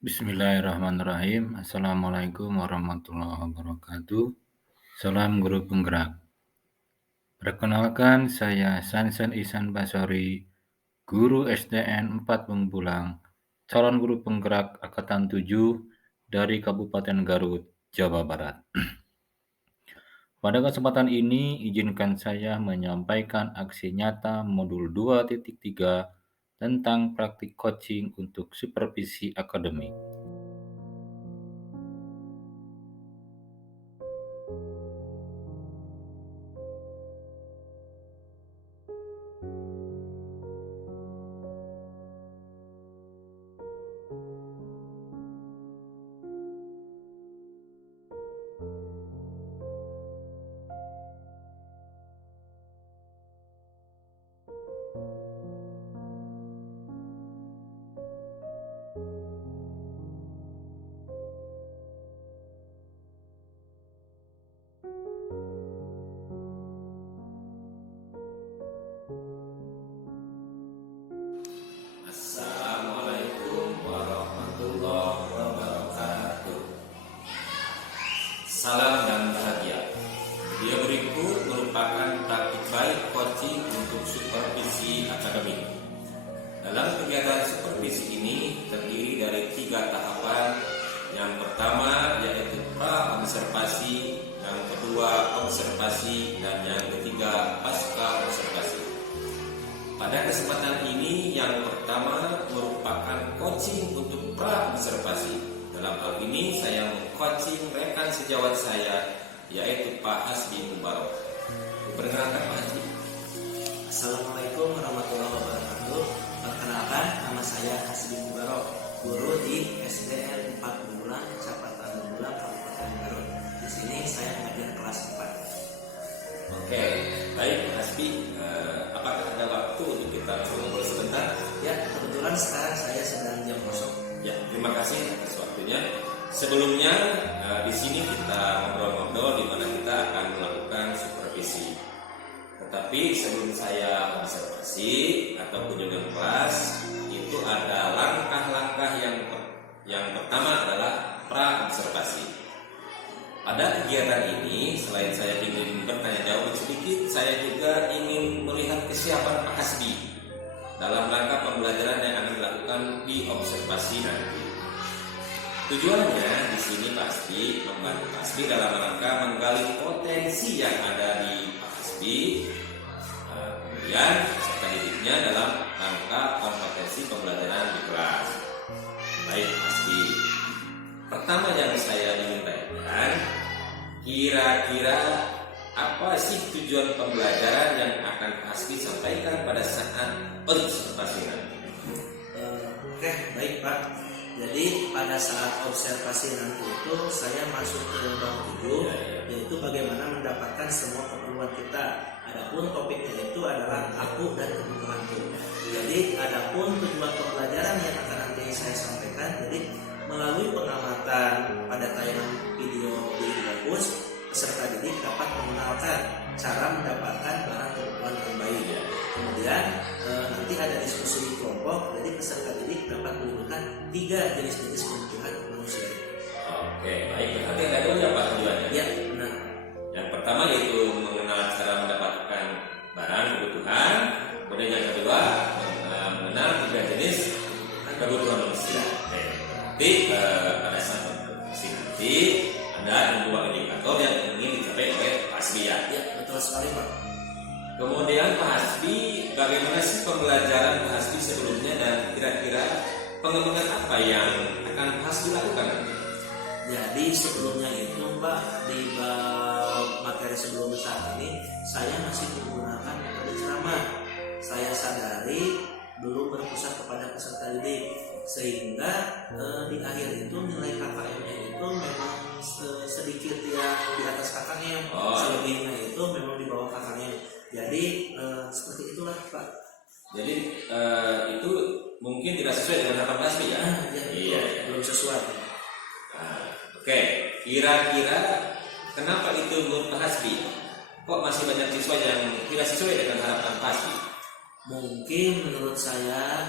Bismillahirrahmanirrahim. Assalamualaikum warahmatullahi wabarakatuh. Salam guru penggerak. Perkenalkan, saya Sansen Ihsan Basori, guru SDN 4 Pembulang, calon guru penggerak Angkatan 7 dari Kabupaten Garut, Jawa Barat. Pada kesempatan ini, izinkan saya menyampaikan aksi nyata modul 2.3 tentang praktik coaching untuk supervisi akademik. Assalamualaikum warahmatullahi wabarakatuh. Salam dan bahagia. Video berikut merupakan praktik baik coaching untuk supervisi akademik. Dalam kegiatan supervisi ini terdiri dari 3 tahapan. Yang pertama yaitu pra-observasi, yang kedua observasi, dan yang ketiga pasca observasi. Pada kesempatan ini yang pertama merupakan coaching untuk pra-observasi. Dalam hal ini saya meng-coaching rekan sejawat saya yaitu Pak Hasbi Mubarok. Perkenalkan Pak Hasbi. Assalamualaikum warahmatullahi wabarakatuh. Perkenalkan, nama saya Hasbi Mubarok, guru di SDN 4 Pembulang, Kecamatan Pembulang, Kabupaten Garut. Di sini saya mengajar kelas 4. Oke, baik Pak Hasbi. Apakah ada waktu untuk kita ngobrol sebentar? Ya, kebetulan sekarang saya sedang jam kosong. Ya, terima kasih atas waktunya. Sebelumnya di sini kita ngobrol-ngobrol di mana kita akan melakukan supervisi. Tetapi sebelum saya observasi atau kunjungan kelas, itu ada langkah-langkah yang pertama adalah pra-observasi. Pada kegiatan ini, selain saya ingin bertanya jawab sedikit, saya juga ingin melihat kesiapan Pak Hasbi dalam rangka pembelajaran yang akan dilakukan di observasi nanti. Tujuannya di sini pasti membantu Pak Hasbi dalam rangka menggali potensi yang ada di Pak Hasbi, kemudian serta didiknya dalam rangka kompetensi pembelajaran di kelas. Baik Pak Hasbi, pertama yang saya ingin tanyakan, kira-kira apa sih tujuan pembelajaran yang akan Pak Hasbi sampaikan pada saat observasi nanti? Oke, baik Pak. Jadi pada saat observasi nanti itu saya masuk ke bab 7, yaitu bagaimana mendapatkan semua keperluan kita. Adapun topiknya itu adalah aku dan kebutuhanku. Jadi adapun tujuan pembelajaran yang akan nanti saya sampaikan, jadi melalui pengamatan pada tayangan video di kampus, peserta didik dapat mengenalkan cara mendapatkan barang kebutuhan terbaik. Kemudian nanti ada diskusi kelompok, jadi peserta didik dapat menyebutkan 3 jenis-jenis kebutuhan manusia. Oke, baik. Berarti ada 2 ya Pak tujuannya? Ya, benar. Yang pertama yaitu mengenal cara mendapatkan barang kebutuhan, kemudian yang kedua mengenal 3 jenis kebutuhan manusia. Oke. Nanti pada saat observasi nanti ada 2 indikator yang ingin dicapai oleh Pak Hasbi ya. Ya, betul sekali Pak. Kemudian Pak Hasbi, bagaimana sih pembelajaran Pak Hasbi sebelumnya dan kira-kira pengembangan apa yang akan Pak Hasbi lakukan nanti? Jadi sebelumnya itu Mbak, di bab materi sebelum saat ini saya masih menggunakan metode ceramah. Saya sadari dulu berpusat kepada peserta didik, sehingga di akhir itu nilai KKM-nya itu memang sedikit yang di atas KKM, selebihnya itu memang di bawah KKM. Jadi seperti itulah Pak. Jadi itu mungkin tidak sesuai dengan harapan Pak Hasbi ya? Iya, belum sesuai. Oke, kira-kira kenapa itu menurut Pak Hasbi? Kok masih banyak siswa yang tidak sesuai dengan harapan Pak Hasbi? Mungkin menurut saya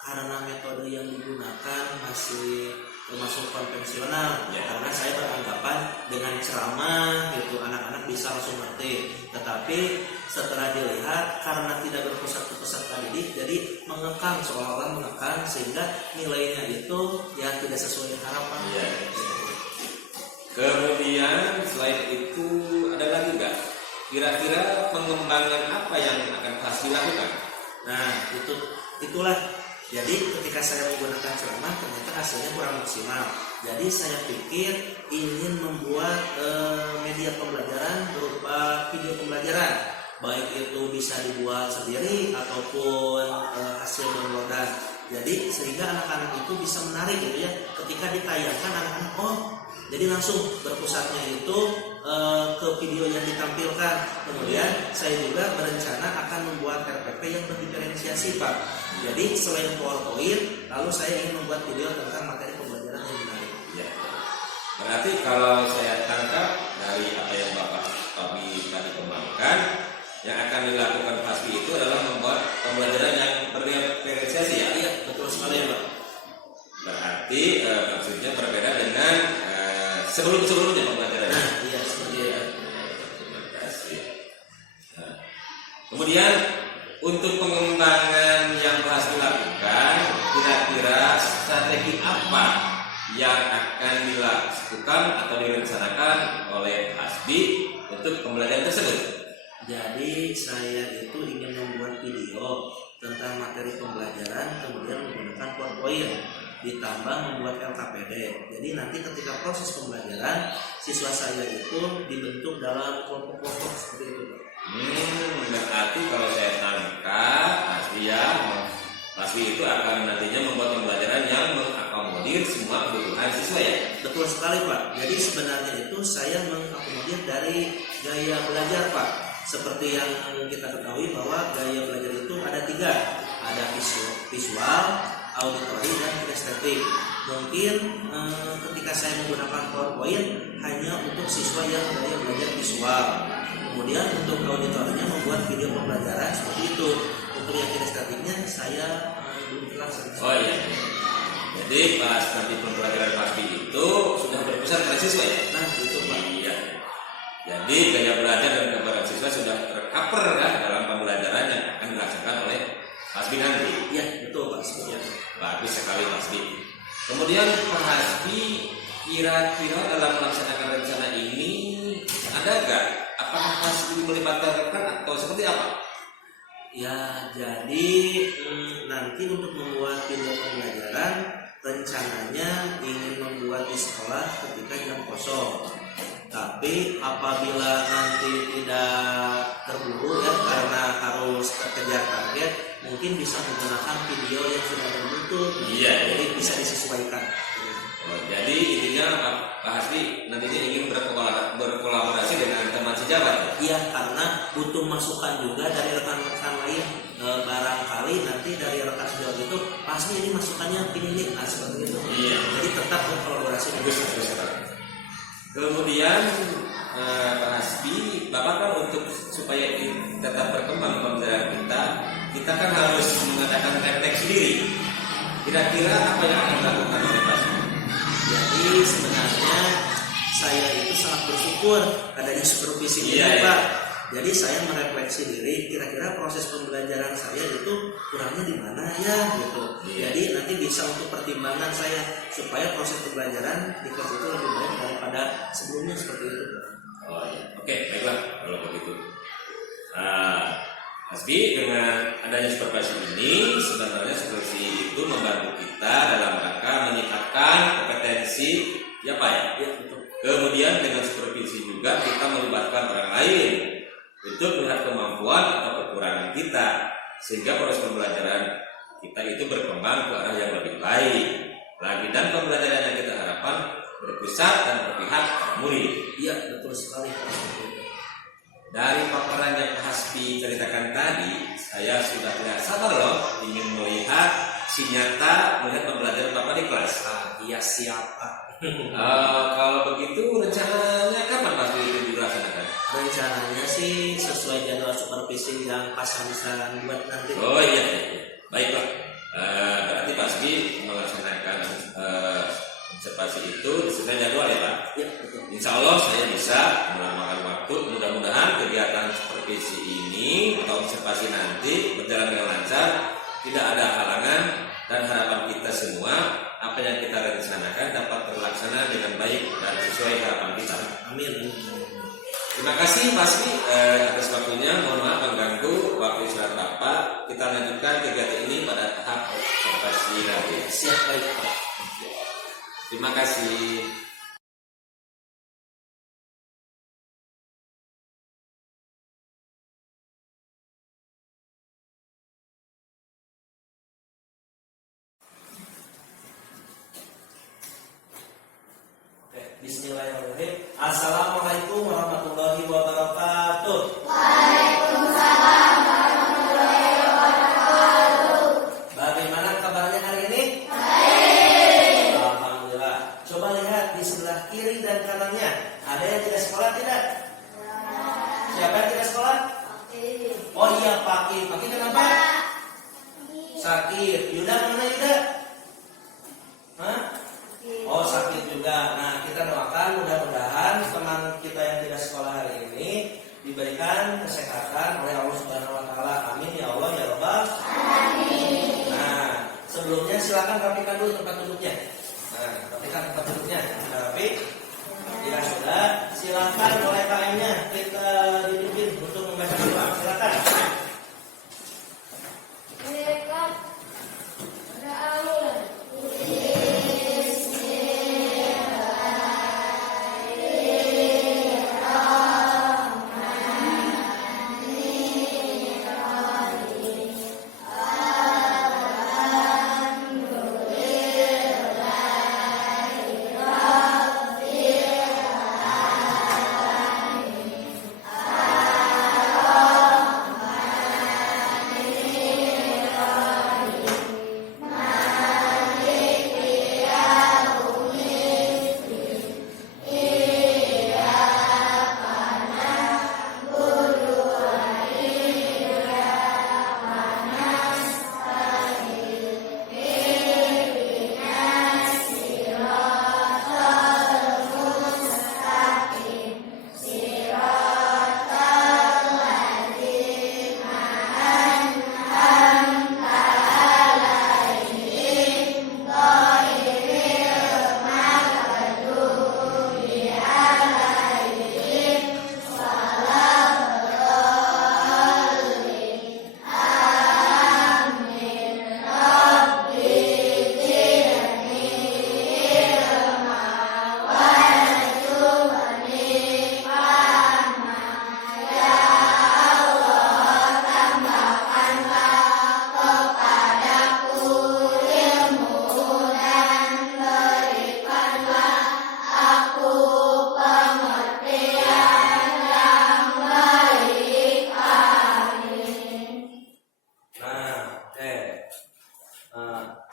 karena metode yang digunakan masih termasuk konvensional, Ya. karena saya beranggapan dengan ceramah gitu anak-anak bisa langsung ngerti. Tetapi setelah dilihat karena tidak berpusat ke peserta didik, jadi mengekang, seolah-olah mengekang, sehingga nilainya itu ya tidak sesuai harapan. Iya. Kemudian selain itu ada lagi nggak? Kira-kira pengembangan apa yang akan Pak dilakukan? Nah, itulah. Jadi ketika saya menggunakan ceramah ternyata hasilnya kurang maksimal. Jadi saya pikir ingin membuat media pembelajaran berupa video pembelajaran, baik itu bisa dibuat sendiri ataupun hasil downloadan. Jadi sehingga anak-anak itu bisa menarik gitu ya. Ketika ditayangkan anak-anak jadi langsung berpusatnya itu ke video yang ditampilkan. Kemudian saya juga berencana akan membuat RPP yang berdiferensiasi, Pak. Jadi selain PowerPoint, lalu saya ingin membuat video tentang materi pembelajaran yang menarik. Ya. Berarti kalau saya tangkap dari apa yang Bapak Tobi tadi kembangkan, yang akan dilakukan pasti itu adalah membuat pembelajaran yang berdiferensiasi ya. Iya, betul sekali, Pak. Berarti maksudnya berbeda dengan sebelum-sebelumnya pembelajaran. Nah, iya seperti itu. Terima kasih. Nah, kemudian untuk pengembangan yang Pak Hasbi lakukan, kira-kira strategi apa yang akan dilakukan atau direncanakan oleh Hasbi untuk pembelajaran tersebut? Jadi saya itu ingin membuat video tentang materi pembelajaran, kemudian menggunakan PowerPoint, ditambah membuat LKPD. Jadi nanti ketika proses pembelajaran, siswa saya itu dibentuk dalam kelompok-kelompok seperti itu. Berarti kalau saya tangkap, Hasbi itu akan nantinya membuat pembelajaran yang mengakomodir semua kebutuhan siswa ya? Betul sekali, Pak. Jadi sebenarnya itu saya mengakomodir dari gaya belajar, Pak. Seperti yang kita ketahui bahwa gaya belajar itu ada 3, ada visual, auditori, dan kinestetik. Mungkin ketika saya menggunakan PowerPoint hanya untuk siswa yang gaya belajar visual. Kemudian untuk auditorinya membuat video pembelajaran seperti itu. Untuk yang kinestetiknya saya belum jelas. Oh iya. Jadi pas nanti pembelajaran pasti itu sudah berpusat pada siswa ya? Nah itu, Pak. Iya. Jadi gaya belajar dan keberadaan siswa sudah tercover kan dalam pembelajaran yang akan dilaksanakan oleh Hasbi nanti. Iya betul, Pak. Seperti itu. Bagus sekali Hasbi. Kemudian Pak Hasbi kira-kira dalam melaksanakan rencana ini ada nggak? Apakah Hasbi melibatkan rekan atau seperti apa? Ya, jadi nanti untuk membuat video pembelajaran rencananya ingin membuat di sekolah ketika jam kosong. Tapi apabila nanti tidak terburu ya karena harus kejar target, mungkin bisa menggunakan video yang sudah terbentuk. Iya. Jadi bisa disesuaikan. Oh, jadi intinya Pak Hasbi nantinya ingin berkolaborasi dengan teman sejabat. Iya, karena butuh masukan juga dari rekan-rekan lain. Barangkali nanti dari rekan sejauh itu pasti ini masukannya ini nah seperti itu. Iya. Jadi tetap berkolaborasi. Bagus. Kemudian Pak Hasbi, Bapak kan untuk supaya ini tetap berkembang pembelajaran kita kan harus mengadakan refleksi diri. Kira-kira apa yang akan dilakukan oleh Pak Hasbi? Jadi sebenarnya saya itu sangat bersyukur adanya supervisi ini, Iya. Pak. Jadi saya merefleksi diri, kira-kira proses pembelajaran saya itu kurangnya di mana ya gitu. Iya. Jadi nanti bisa untuk pertimbangan saya supaya proses pembelajaran di kelas itu lebih baik daripada sebelumnya seperti itu. Oh iya. Oke, baiklah kalau begitu. Hasbi dengan adanya supervisi ini sebenarnya supervisi itu membantu kita dalam rangka meningkatkan kompetensi ya Pak ya. Ya betul. Kemudian dengan supervisi juga kita melibatkan orang lain untuk melihat kemampuan atau kekurangan kita sehingga proses pembelajaran kita itu berkembang ke arah yang lebih baik lagi dan pembelajaran yang kita harapkan berpusat dan berpihak pada murid. Iya betul sekali. Dari paparan yang Pak Hasbi ceritakan tadi, saya sudah tidak sabar loh ingin melihat si nyata melihat pembelajaran Bapak di kelas. Iya siapa? Kalau begitu rencananya kapan Pak Hasbi itu dilaksanakan? Rencananya sih sesuai jadwal supervisi yang pas bisa buat nanti. Oh iya. Baiklah. Berarti Pak Hasbi observasi itu sesuai jadwal ya Pak. Ya, betul. Insya Allah saya bisa melamakan waktu. Mudah-mudahan kegiatan supervisi ini atau observasi nanti berjalan dengan lancar, tidak ada halangan, dan harapan kita semua apa yang kita rencanakan dapat terlaksana dengan baik dan sesuai harapan kita. Amin. Terima kasih Pak Sri atas waktunya. Mohon maaf mengganggu waktu istirahat Bapak. Kita lanjutkan kegiatan ini pada tahap observasi nanti. Siap, baik Pak. Terima kasih. Oke, bismillahirrahmanirrahim. Assalamualaikum warahmatullahi wabarakatuh. Bagaimana kabarnya hari ini? Baik. Alhamdulillah. Coba lihat di sebelah kiri dan kanannya. Ada yang tidak sekolah tidak? Siapa yang tidak sekolah? Oh iya, Paki. Paki kenapa? Sakit. Yuda mana Yuda? Hah? Oh sakit juga. Nah kita doakan mudah-mudahan teman kita yang tidak sekolah hari ini diberikan kesehatan oleh Allah Subhanahu Wa Taala. Amin ya Allah ya Rabbal. Nah, sebelumnya silakan rapikan dulu tempat duduknya. Nah, rapikan tempat duduknya. Sudah rapi? Jika sudah, silakan oleh KM-nya kita didudukin untuk membaca doa. Silakan.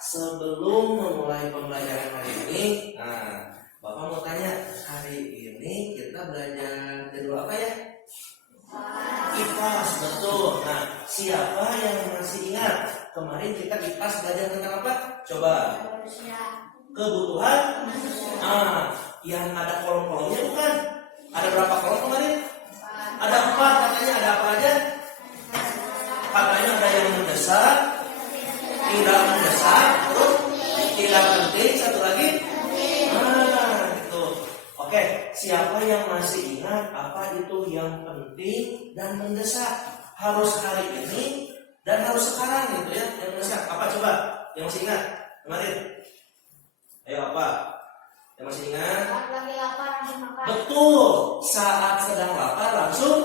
Sebelum memulai pembelajaran hari ini, Bapak mau tanya, hari ini kita belajar judul apa ya? IPAS, betul. Nah, siapa yang masih ingat kemarin kita IPAS belajar tentang apa? Coba. Kebutuhan. Yang ada kolom-kolomnya bukan? Ada berapa kolom kemarin? Ada 4 katanya. Ada apa aja? Katanya ada yang mendesak, tidak mendesak, terus tidak penting, satu lagi. Itu. Oke, siapa yang masih ingat apa itu yang penting dan mendesak? Harus hari ini dan harus sekarang gitu ya. Yang mendesak apa coba? Yang masih ingat kemarin? Ayo apa? Yang masih ingat? Lagi lapar langsung makan. Betul. Saat sedang lapar langsung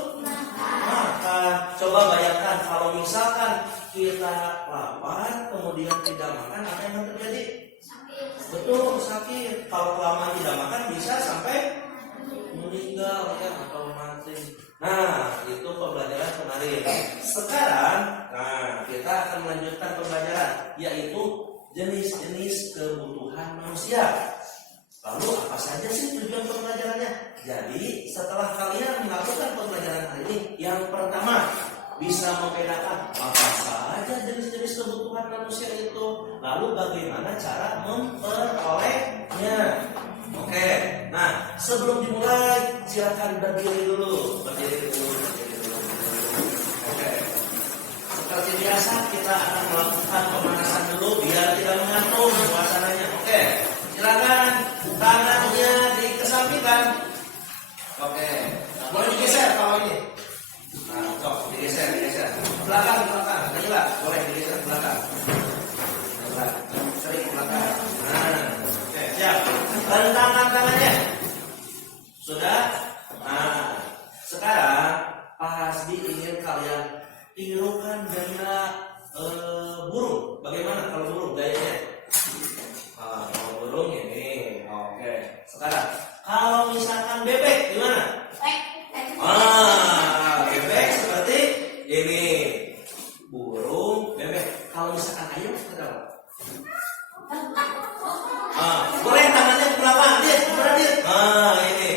makan. Coba bayangkan kalau misalkan kita lapar kemudian tidak makan, apa yang terjadi? Sakit. Betul, sakit. Kalau kelamaan tidak makan bisa sampai meninggal ya atau mati. Nah, itu pembelajaran kemarin. Sekarang, kita akan melanjutkan pembelajaran yaitu jenis-jenis kebutuhan manusia. Lalu apa saja sih tujuan pembelajarannya? Jadi setelah kalian melakukan pembelajaran hari ini, yang pertama bisa membedakan apa saja jenis-jenis kebutuhan manusia itu, lalu bagaimana cara memperolehnya. sebelum dimulai silakan berdiri dulu. Berdiri dulu. Oke. Seperti biasa kita akan melakukan pemanasan dulu biar tidak mengantuk suasananya. Oke. Silakan tangannya dikesampingkan. Oke. Nah, boleh digeser kalau ini. Nah, sok digeser. Belakang. Nah, boleh digeser ke belakang. Sering ke belakang. Nah, oke, siap. Rentangkan tangannya. Sudah? Nah, sekarang Pak Hasbi ingin kalian tirukan gaya burung. Bagaimana kalau burung gayanya? Kalau burung ini, oke. Sekarang, kalau misalkan bebek gimana? Bebek seperti ini. Burung, bebek. Kalau misalkan ayam seperti apa? Boleh tangannya ke belakang, Dit. Gimana, Dit? Ini.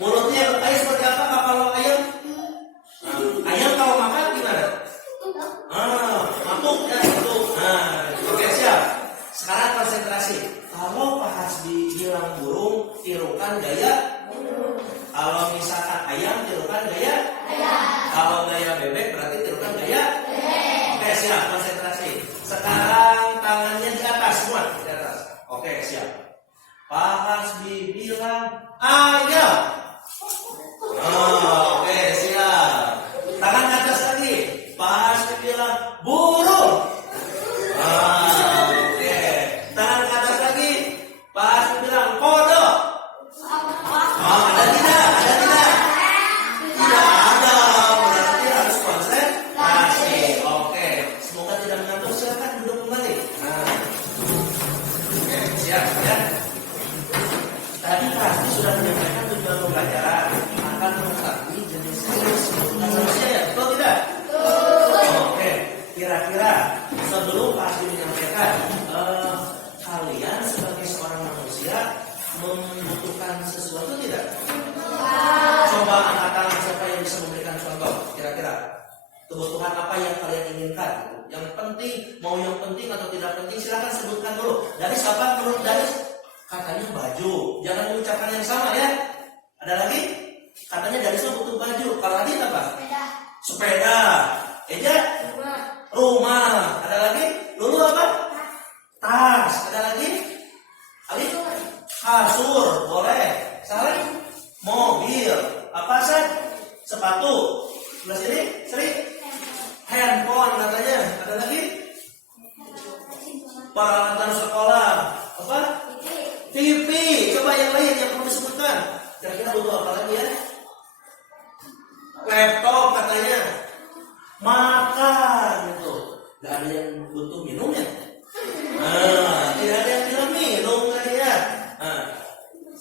Mulutnya berkait seperti apa kalau ayam? Ayam kalau makan gimana? Matuk ya, matuk. Oke, siap. Sekarang konsentrasi. Kalau Pak Hasbi bilang burung, tirukan gaya. Kalau misalkan ayam, tirukan gaya. Kalau gaya bebek, berarti tirukan gaya. Oke, siap. Konsentrasi. Sekarang tangannya di atas semua, di atas. Oke, siap. Pak Hasbi bilang ayam. Oke, siap. Tangan ke atas lagi. Pak Hasbi bilang burung. Oke. Tangan ke atas lagi. Pak Hasbi bilang kodok. Ada tidak? Tidak ada. Berarti harus konsentrasi. Oke. Semoga tidak mengantuk. Silakan duduk kembali. Oke, siap ya. Tadi Pak Hasbi sudah menyampaikan tujuan pembelajaran akan mengetahui jenis-jenis kebutuhan manusia ya, betul tidak? Oke, kira-kira sebelum Pak Hasbi menyampaikan, kalian sebagai seorang manusia membutuhkan sesuatu tidak? Coba angkat tangan siapa yang bisa memberikan contoh. Kira-kira kebutuhan apa yang kalian inginkan? Yang penting, mau yang penting atau tidak penting, silakan sebutkan dulu. Dari siapa? Menurut dari katanya baju. Jangan mengucapkan yang sama ya. Ada lagi? Katanya dari siapa butuh baju. Kalau Adit apa? Sepeda. Eja? Rumah. Ada lagi? Lulu apa? Tas. Ada lagi? Ali? Kasur. Boleh. Saleh? Mobil. Apa San? Sepatu. Sebelah sini? Seri? Handphone katanya. Ada lagi? Peralatan sekolah. Apa? TV. Coba yang lain yang perlu disebutkan. Kira-kira butuh apa lagi ya? Laptop katanya. Makan gitu. Gak ada yang butuh minumnya. Tidak ada yang bilang minum tadi ya.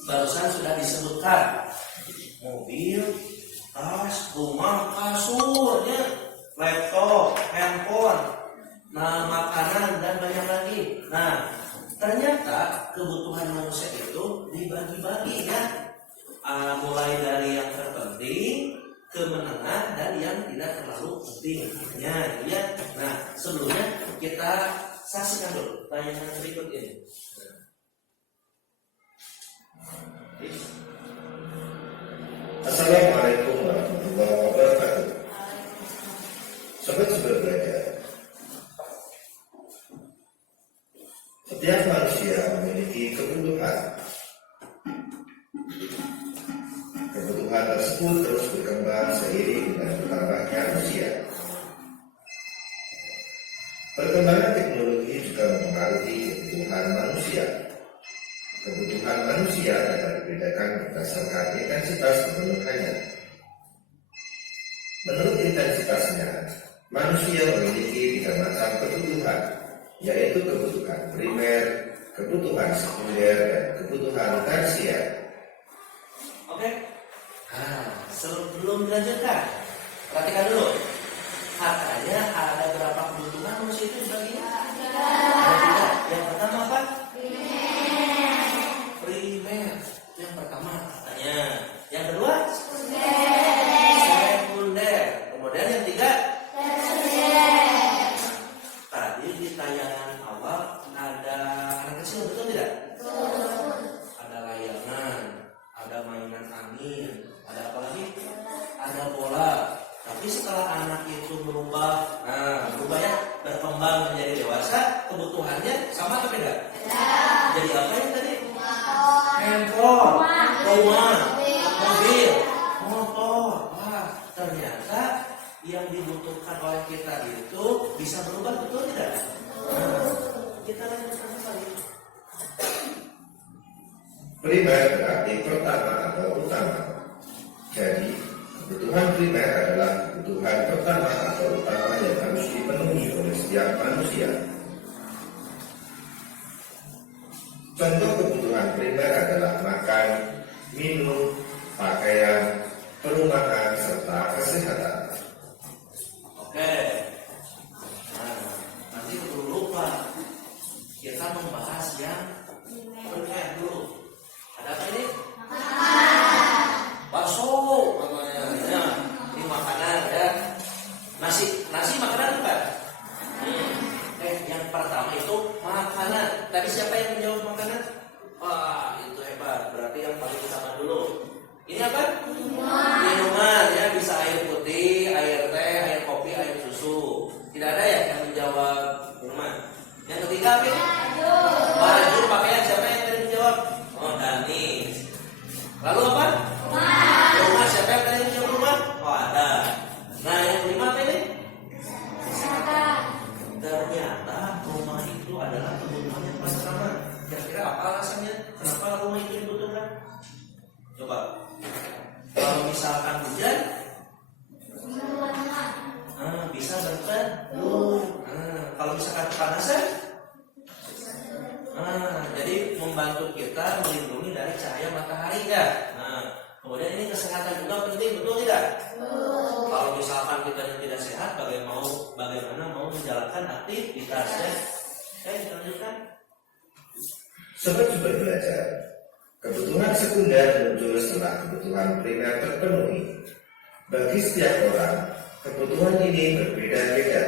Barusan sudah disebutkan. Mobil, tas, rumah, kasurnya, laptop, handphone, makanan dan banyak lagi. Nah, ternyata kebutuhan manusia itu dibagi-bagi ya. Mulai dari yang terpenting ke menengah dan yang tidak terlalu penting. Ya. Nah, sebelumnya kita saksikan dulu tayangan berikut ini. Assalamualaikum warahmatullahi wabarakatuh. Sobat-sobat belajar, setiap manusia memiliki kebutuhan. Kebutuhan tersebut terus berkembang seiring dengan bertambahnya usia. Perkembangan teknologi juga mempengaruhi kebutuhan manusia. Kebutuhan manusia dapat dibedakan berdasarkan intensitas kebutuhannya. Menurut intensitasnya, manusia memiliki 3 macam kebutuhan, yaitu kebutuhan primer, kebutuhan sekunder, dan kebutuhan tersier. Oke. Sebelum dilanjutkan, perhatikan dulu. Katanya ada berapa kebutuhan manusia itu dibagi? Ada 3. Yang pertama apa? Primer. Yang pertama katanya. Yang kedua? Sekunder. Kemudian yang 3? Tadi di tayangan awal ada anak kecil, betul tidak? Ada layangan, ada bisa berubah, betul tidak? Nah, kita lanjutkan kembali. Primer berarti pertama atau utama. Jadi, kebutuhan primer adalah kebutuhan pertama atau utama yang harus dipenuhi oleh setiap manusia. Contoh kebutuhan primer adalah makan, minum, pakaian, perumahan, serta kesehatan. Oke. Nah, nanti perlu lupa kita membahas yang primer dulu. Ada apa ini? Bakso namanya. Ya, ini makanan ya. Nasi makanan bukan? Yang pertama itu makanan. Tadi siapa yang menjawab makanan? Wah, itu hebat. Berarti yang paling utama dulu. Ini apa? Minuman ya, bisa air putih, air teh, air kopi, air susu. Tidak ada ya yang menjawab minuman. Yang ketiga apa? Baju, pakaian. Siapa yang tadi menjawab? Oh, Danis. Lalu apa? Rumah. Siapa yang tadi menjawab rumah? Oh, ada. Nah, yang kelima apa ini? Ternyata rumah itu adalah kebutuhan yang pertama. Kira-kira apa alasannya? Kenapa rumah itu dibutuhkan? Coba. Kalau misalkan hujan, bisa berteduh. Kalau misalkan kepanasan, jadi membantu kita melindungi dari cahaya matahari ya. Kemudian ini kesehatan juga penting, betul tidak? Kalau misalkan kita yang tidak sehat, bagaimana mau menjalankan aktivitasnya? Kita lanjutkan. Sobat Super Belajar, kebutuhan sekunder muncul setelah kebutuhan primer terpenuhi. Bagi setiap orang, kebutuhan ini berbeda-beda.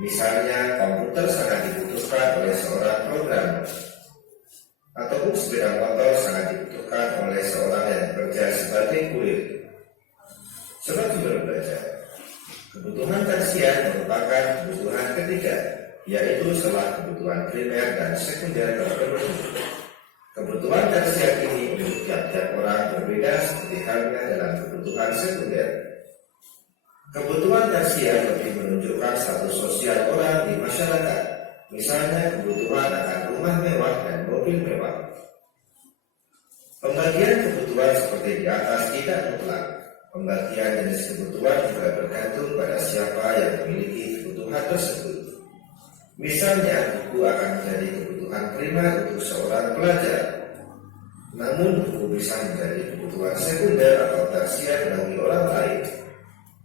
Misalnya, komputer sangat dibutuhkan oleh seorang programmer, ataupun sepeda motor sangat dibutuhkan oleh seorang yang bekerja sebagai kurir. Sobat Super Belajar, kebutuhan tersier merupakan kebutuhan ketiga, yaitu setelah kebutuhan primer dan sekunder terpenuhi. Kebutuhan tersier ini untuk tiap-tiap orang berbeda seperti halnya dalam kebutuhan sekunder. Kebutuhan tersier lebih menunjukkan status sosial orang di masyarakat, misalnya kebutuhan akan rumah mewah dan mobil mewah. Pembagian kebutuhan seperti di atas tidak mutlak. Pembagian jenis kebutuhan juga bergantung pada siapa yang memiliki kebutuhan tersebut. Misalnya, buku akan menjadi kebutuhan primer untuk seorang pelajar. Namun, buku bisa menjadi kebutuhan sekunder atau tersier bagi orang lain.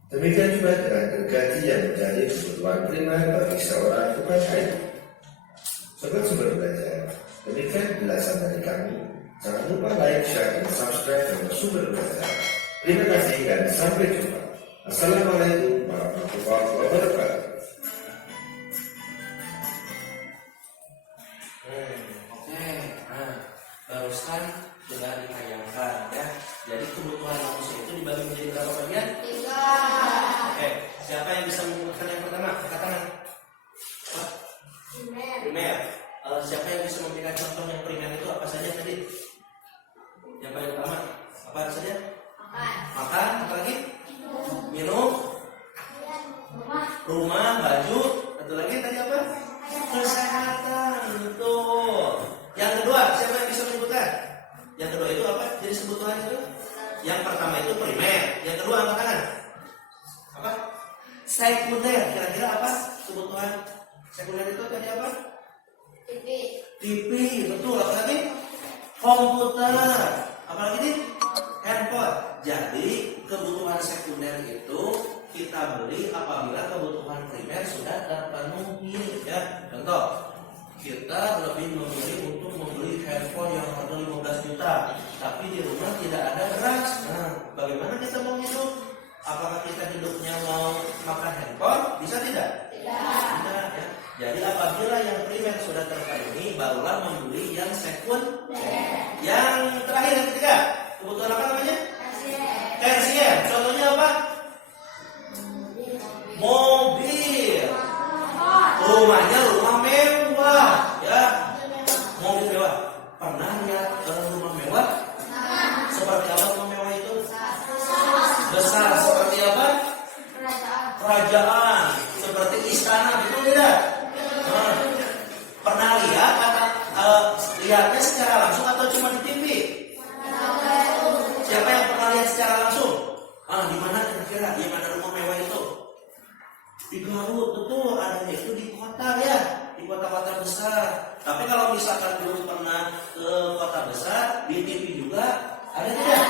Demikian juga dengan gergaji yang menjadi kebutuhan primer bagi seorang tukang kayu. Sobat Super Belajar, demikian penjelasan dari kami. Jangan lupa like, share, dan subscribe channel Super Belajar. Terima kasih dan sampai jumpa. Assalamualaikum warahmatullahi wabarakatuh. Teruskan sudah ditayangkan ya. Jadi kebutuhan manusia itu dibagi menjadi berapa bagian? 3. Siapa yang bisa menyebutkan yang pertama? Angkat tangan. Primer. Siapa yang bisa memberikan contoh yang primer itu apa saja tadi? Yang paling pertama apa saja? Makan. Apa lagi? Minum. Rumah, baju. Satu lagi tadi apa? Kesehatan. Betul. Yang kedua, siapa yang bisa menyebutkan? Yang kedua itu apa? Jadi kebutuhan itu? Yang pertama itu primer. Yang kedua angkat tangan. Apa? Sekunder. Kira-kira apa kebutuhan sekunder itu tadi apa? TV. Betul. Apa lagi? Komputer. Apa lagi nih? Handphone. Jadi kebutuhan sekunder itu kita beli apabila kebutuhan primer sudah terpenuhi ya. Contoh, kita lebih memilih untuk membeli handphone yang harga 15 juta, tapi di rumah tidak ada beras. Nah, bagaimana kita mau hidup? Apakah kita hidupnya mau makan handphone? Bisa tidak? Tidak ya. Jadi apabila yang primer sudah terpenuhi, barulah membeli yang sekunder. Yang terakhir, yang ketiga, kebutuhan apa namanya? Tersier. Contohnya apa? Mobil. Rumahnya rumah mewah, ya. Mobil mewah. Pernah lihat rumah mewah? Seperti apa rumah mewah itu? Besar. Seperti apa? Kerajaan. Seperti istana. Lihatnya secara langsung atau cuma di TV? Siapa yang pernah lihat secara langsung? Di mana kira-kira yang ada rumah mewah itu? Di Garut, betul. Adanya itu di kota ya, di kota-kota besar. Tapi kalau misalkan belum pernah ke kota besar, di TV juga ada tidak?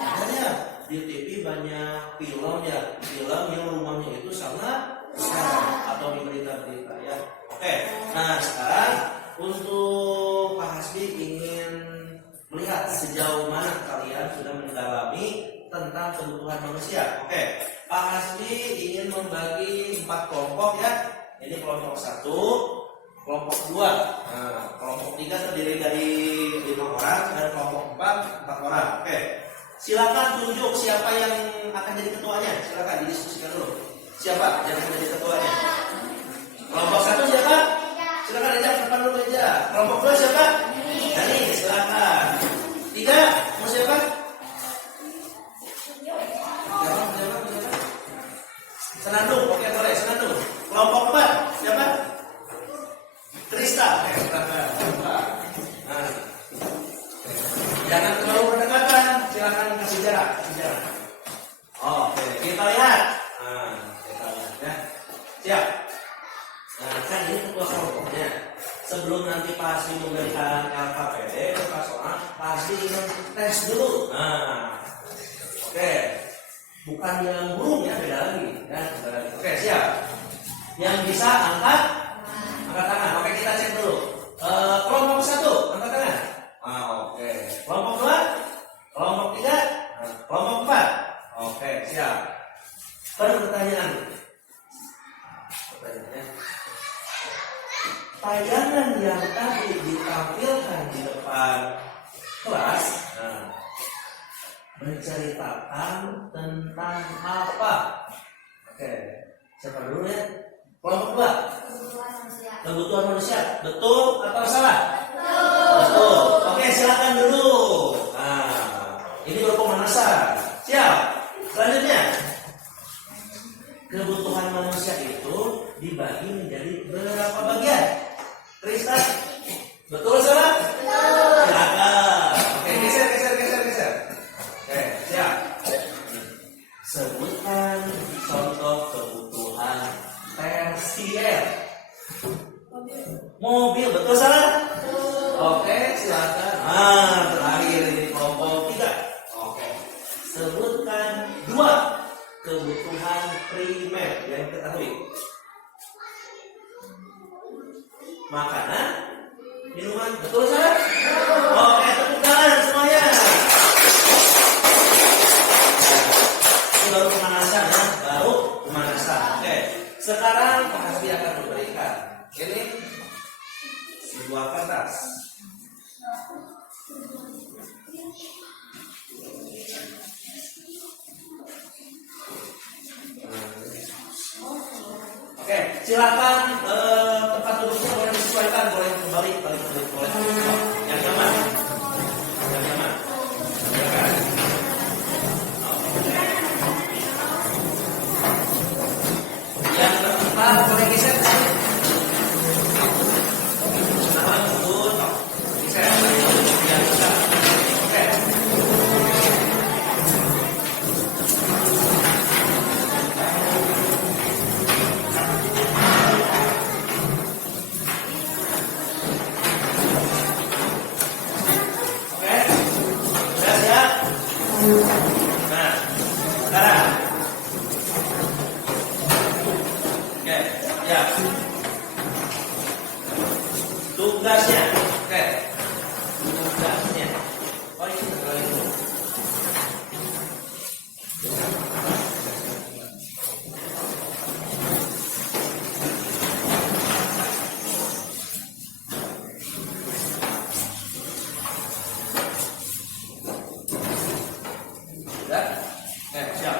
Ada. Di TV banyak film ya, film yang rumahnya itu sangat besar atau di berita-berita ya. Oke, nah sekarang untuk Pak Hasbi ingin melihat sejauh mana kalian sudah mendalami tentang kebutuhan manusia. Oke, Pak Hasbi ingin membagi 4 kelompok ya. Ini kelompok 1, kelompok 2. Nah, kelompok 3 terdiri dari 5 orang dan kelompok 4 orang. Oke. Silakan tunjuk siapa yang akan jadi ketuanya. Silakan didiskusikan dulu. Siapa yang akan jadi ketuanya? Kelompok 1 siapa? Silakan Eja, depan dulu Eja. Kelompok 2 siapa? Dani, silakan. 3 mau siapa? Siapa? Senandung, oke boleh, Senandung. Kelompok 4 siapa? Krista. Oke, silakan. Nah, jangan terlalu berdekatan, silakan kasih jarak. Oke, kita lihat. Kita lihat ya. Siap. Nah, kan ini ketua kelompoknya. Sebelum nanti Pak Hasbi memberikan LKPD ke Pak Soal, Pak Hasbi ingin tes dulu. Oke. Bukan yang burung ya, beda lagi. Ya, beda lagi. Oke, siap. Yang bisa angkat tangan. Oke, kita cek dulu. Kelompok 1, angkat tangan. Oke. Kelompok 2, kelompok 3, kelompok 4. Oke, siap. Pertanyaan. Tayangan yang tadi ditampilkan di depan kelas menceritakan tentang apa? Oke, siapa dulu ya? Kelompok 2. Kebutuhan manusia. Betul atau salah? Betul. Oke, silakan dulu. Ini baru pemanasan. Siap. Selanjutnya, kebutuhan manusia itu dibagi menjadi berapa bagian? Krista, betul salah? Silakan. Oke, geser. Oke, siap. Sebutkan contoh kebutuhan tersier. Mobil, betul salah? Oke, silakan. Terakhir ini kelompok 3. Oke. Sebutkan 2 kebutuhan primer yang diketahui. Makanan, minuman, betul salah? Oke, tepuk tangan semuanya. Ini baru pemanasan ya, baru pemanasan. Oke, sekarang Pak Hasbi akan memberikan ini sebuah kertas. Oke, silakan tempat duduknya boleh disesuaikan, boleh kembali, boleh yang nyaman. Silakan. Yang keempat boleh geser. Nah, sekarang. Oke, ya. Tugasnya. Oke. Tugasnya. Oh, ini terlalu itu. Siap.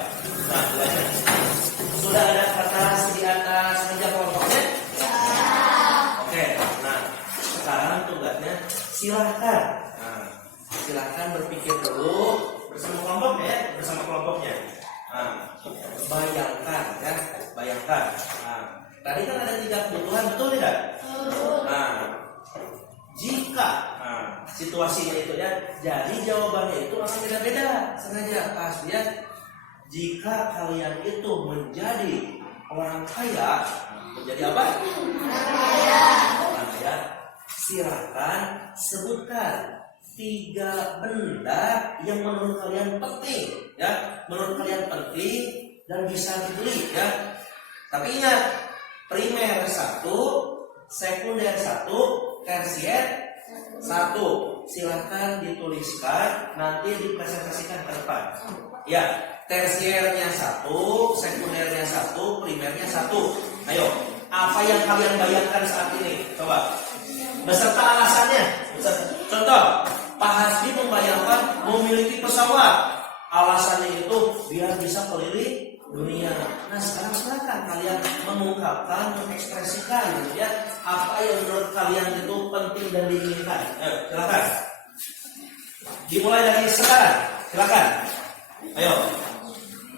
Nah, belajar. Sudah ada kertas di atas meja kelompoknya? Ya. Oke. Nah, sekarang tugasnya silahkan. Silahkan berpikir dulu bersama kelompoknya. Bayangkan ya, bayangkan. Tadi kan ada 3 kebutuhan, betul tidak? Jika situasinya itu ya. Jadi jawabannya itu akan beda-beda. Sengaja pas ya. Jika kalian itu menjadi orang kaya, menjadi apa? Orang kaya. Silakan sebutkan 3 benda yang menurut kalian penting, ya. Menurut kalian penting dan bisa dibeli, ya. Tapi ingat, primer 1, sekunder 1, tersier 1. Silahkan dituliskan, nanti dipresentasikan ke depan. Ya, tersiernya 1, sekundernya 1, primernya 1. Ayo, apa yang kalian bayangkan saat ini? Coba. Beserta alasannya. Contoh, Pak Hasbi membayangkan memiliki pesawat. Alasannya itu biar bisa keliling dunia. Nah, sekarang silakan kalian mengungkapkan, mengekspresikan, gitu ya, apa yang menurut kalian itu penting dan diinginkan. Silakan. Dimulai dari sekarang. Silakan. Ayo.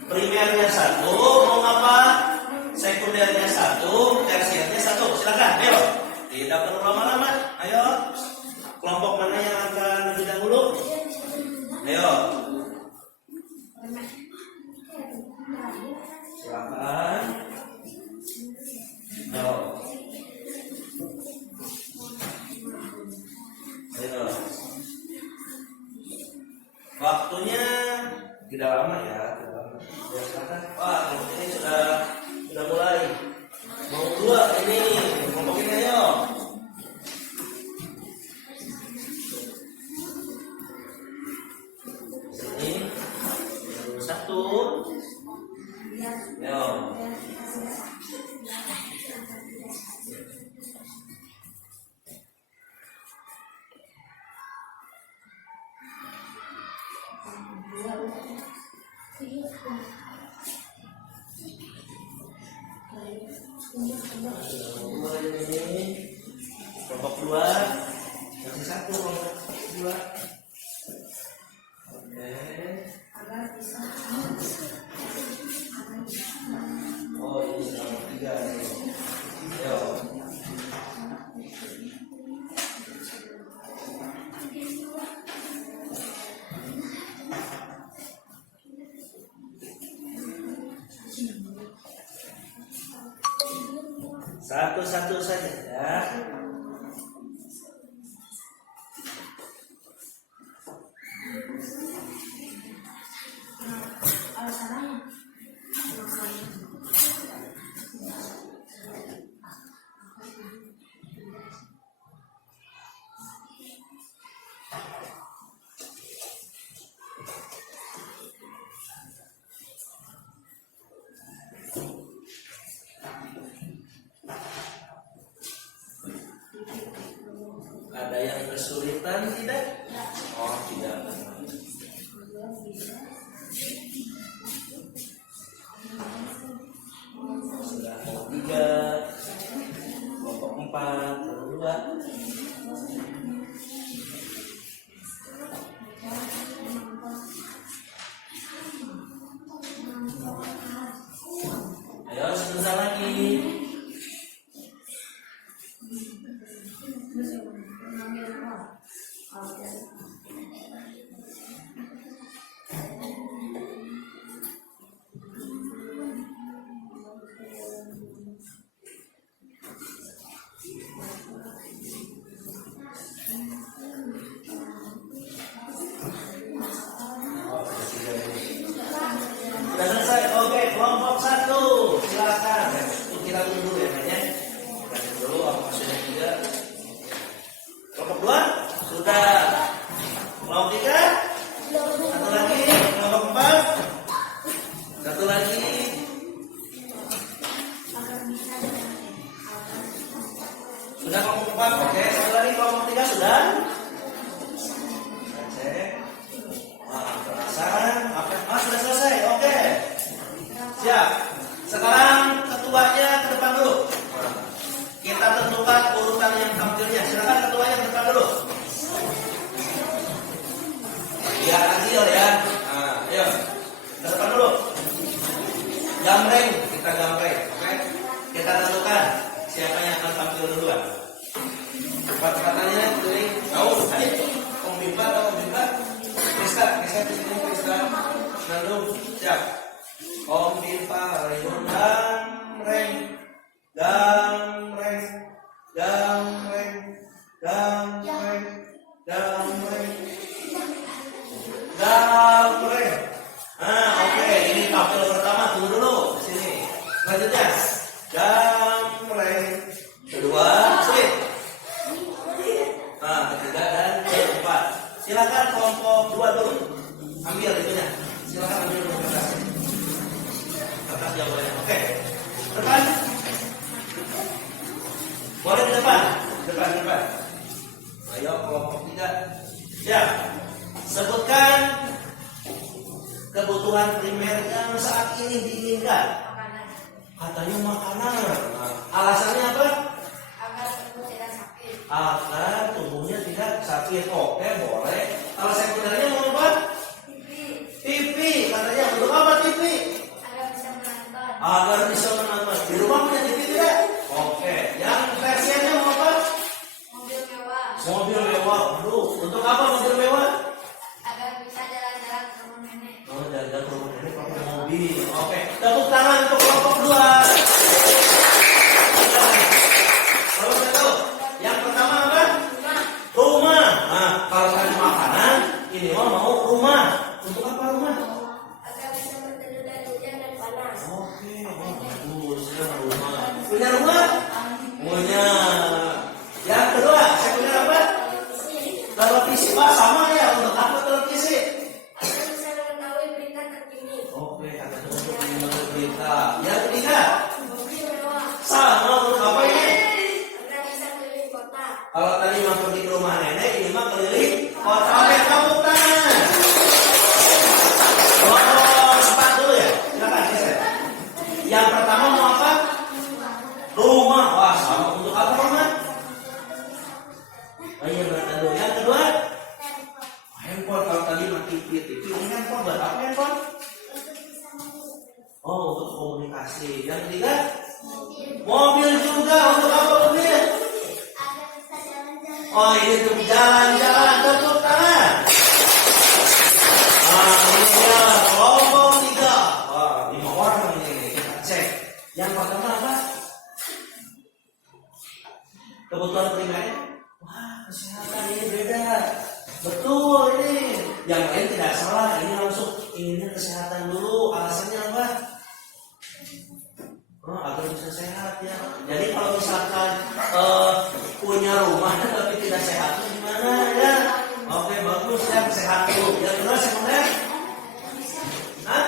Primernya 1, mau apa? Sekundernya 1, tersiernya 1. Silakan. Ayo. Tidak perlu lama-lama. Ayo. Kelompok mana yang akan lebih dahulu? Ayo. Silakan. Ayo. Ayo. Waktunya tidak lama ya. Ya, silakan. Wah, ini sudah mulai. Mau 2 ini. Kelompok ini ayo. Sini. Baru 1. Ayo. Mulai ini. Kelompok 2. Masih 1 kelompok 2. Oke. Oh, ini kelompok 3. Ayo. Satu-satu saja ya. Ada yang kesulitan tidak? Oh, tidak. Sudah kelompok 3, kelompok 4, kelompok 2. Ayo sebentar lagi. Nandung, siap. Om Pipa Rayun Gamreng, Gamreng, Gamreng, Gamreng, Gamreng, Gamreng. Oke, ini tampil pertama, tunggu dulu di sini. Selanjutnya, Gamreng. Kedua, slip. Ketiga dan keempat. Silakan kelompok 2 dulu. Ambil itunya. Silakan ambil dulu kertasnya. Kertas yang boleh. Oke. Depan. Boleh di depan. Depan. Ayo kelompok 3. Ya. Sebutkan kebutuhan primer yang saat ini diinginkan. Makanan. Katanya makanan. Alasannya apa? Agar tubuh tidak sakit. Agar tubuhnya tidak sakit. Oke, boleh. Kalau sekundernya mau apa? TV. TV. Katanya untuk apa TV? Agar bisa menonton. Agar bisa menonton. Di rumah punya TV tidak? Oke. Yang versinya mau apa? Mobil mewah. Mobil mewah. Aduh, untuk apa mobil mewah? Agar bisa jalan-jalan ke rumah nenek. Oh, jalan-jalan ke rumah nenek pakai mobil. Oke. Tepuk tangan untuk kelompok 2. Kalau saya tahu, yang pertama apa? Rumah. Nah, kalau tadi makanan, ini mau rumah. Untuk apa rumah? Agar bisa berteduh dari hujan dan panas. Oke, bagus. Ya, rumah. Punya rumah? Punya. Yang kedua, saya punya apa? Televisi. Pak, sama ya. Untuk apa televisi? Agar bisa mengetahui berita terkini. Oke, katanya untuk mendengar berita. Yang ketiga, Mobil mewah. sama untuk apa ini? Agar bisa keliling kota. Kalau tadi mau pergi ke rumah nenek, ini mah keliling kota. Oke, tepuk tangan. Oh, cepat dulu ya. Silakan geser. Yang pertama mau apa? Rumah. Wah, sama untuk apa rumah? Oh iya, berarti dulu. Yang kedua, handphone. Kalau tadi mah TV, ini handphone buat apa handphone? Oh, untuk komunikasi. Yang ketiga, mobil juga. Untuk apa mobil? Agar bisa jalan-jalan. Oh, ini untuk jalan-jalan. Tepuk tangan. Ini dia kelompok 3. Wah, 5 orang ini. Kita cek. Yang pertama apa? Kebutuhan primernya. Wah, kesehatan ini beda. Betul ini. Yang lain tidak salah. Ini langsung inginnya kesehatan dulu. Alasannya apa? Agar bisa sehat ya. Jadi kalau misalkan punya rumah tapi tidak sehat itu gimana ya? Oke, bagus ya, sehat dulu. Yang kedua sekunder? Hah?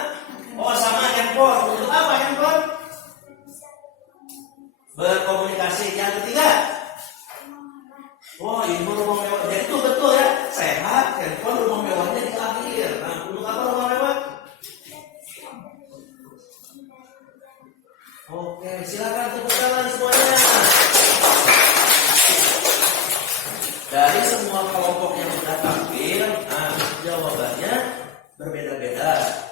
Oh, sama handphone. Untuk apa handphone? Berkomunikasi. Yang ketiga? Wah, ini rumah mewah. Jadi itu betul ya. Sehat, handphone, rumah mewahnya di akhir. Nah, untuk apa rumah mewah? Oke, silakan tepuk tangan semuanya. Dari semua kelompok yang sudah tampil, jawabannya berbeda-beda,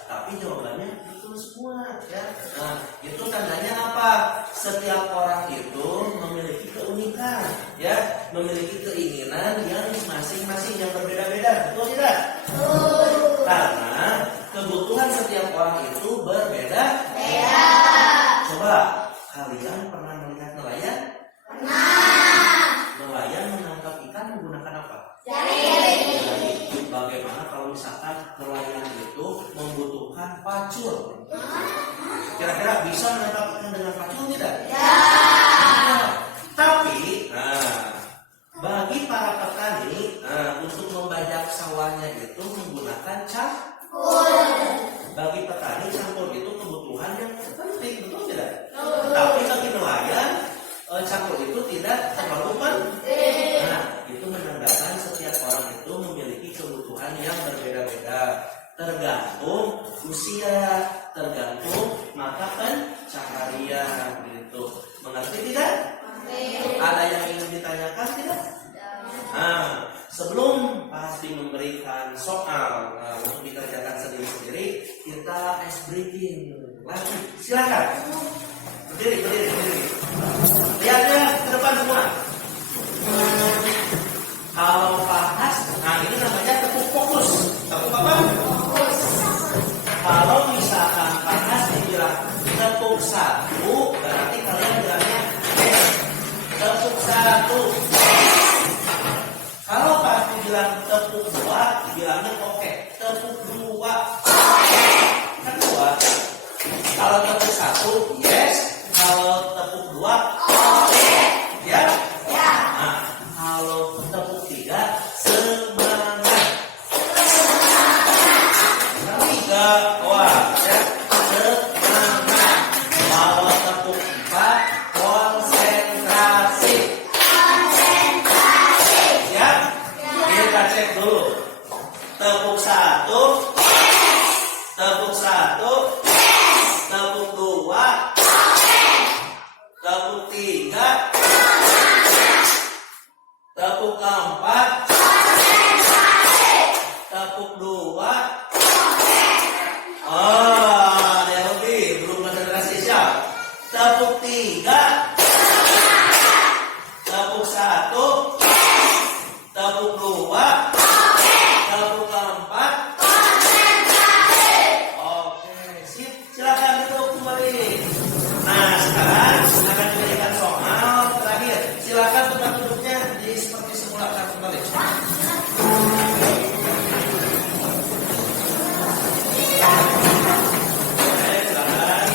tapi jawabannya betul semua ya. Nah, itu tandanya apa? Setiap orang itu memiliki keunikan ya, memiliki keinginan yang masing-masing yang berbeda-beda, betul tidak? Betul. Karena kebutuhan setiap orang itu berbeda-beda. Coba kalian pernah melihat nelayan? Pernah. Nelayan menangkap ikan menggunakan apa? Jari. Bagaimana kalau misalkan nelayan itu membutuhkan pacul? Kira-kira bisa menangkap ikan dengan pacul tidak? Ya. Tapi, bagi para petani untuk membajak sawahnya itu menggunakan cangkul. Bagi petani cangkul itu kebutuhan yang penting, betul tidak? Tapi bagi nelayan cangkul itu tidak terlalu penting. Nah, itu menandakan setiap orang itu memiliki kebutuhan yang berbeda-beda, tergantung usia, tergantung mata pencaharian gitu. Mengerti tidak? Ada yang ingin ditanyakan tidak? Nah, sebelum pasti memberikan soal untuk dikerjakan sendiri-sendiri, kita ice breaking lagi. Silakan. Berdiri. Lihatnya ke depan semua. Kalau panas, nah ini namanya tepuk fokus. Tepuk apa? Fokus. bilang tepuk 2, bilangnya oke. Tepuk 2. Kan 2. Kalau tepuk 1, yes. Kalau tepuk 2, ya? Nah, kalau tepuk 3, semangat. 3, wah, ya. Semangat. Kalau tepuk 4, konsentrasi. Ya? Kita cek dulu. Tepuk 1, tepuk 1, tepuk 2, tepuk 3, tepuk 4, tepuk 2. Ada yang lebih belum konsentrasi siap. Tepuk 3, tepuk 1, tepuk 2, tepuk 4. Oke, sip. Silakan duduk kembali. Nah, sekarang akan diberikan soal terakhir. Silakan tempat duduknya di seperti semula kembali. Oke, silakan.